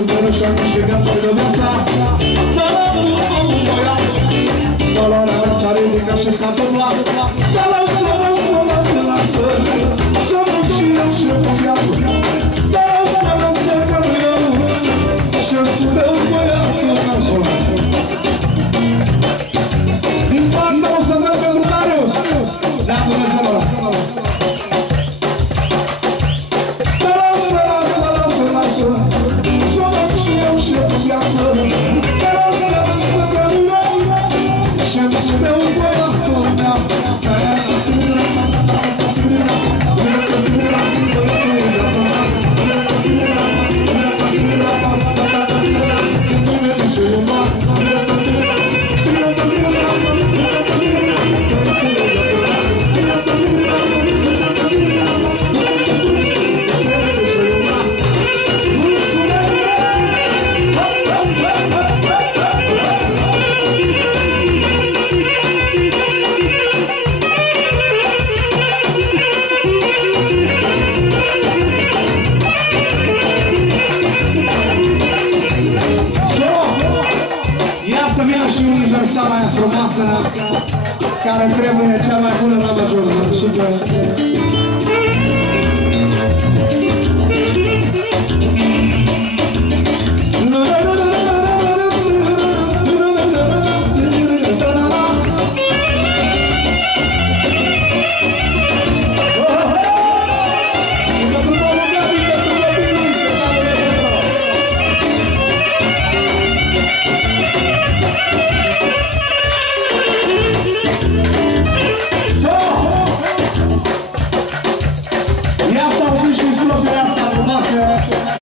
războiul și-a câștigat și de viața. Valoarea mea s-a ridicat și s-a turbat. Să lasă, lasă, lasă, lasă, să mă și eu șeful viață. Lasă, lasă, că nu eu, șeful meu băiatul n-am sunat. Din partea o să dăm pentru Darius. Da, Dumnezeu ăla. Lasă, lasă, lasă, lasă, să mă și eu șeful viață. Lasă, lasă, că nu eu, șeful meu băiatul n-am universala aia frumoasă care trebuie cea mai bună la majoră și pe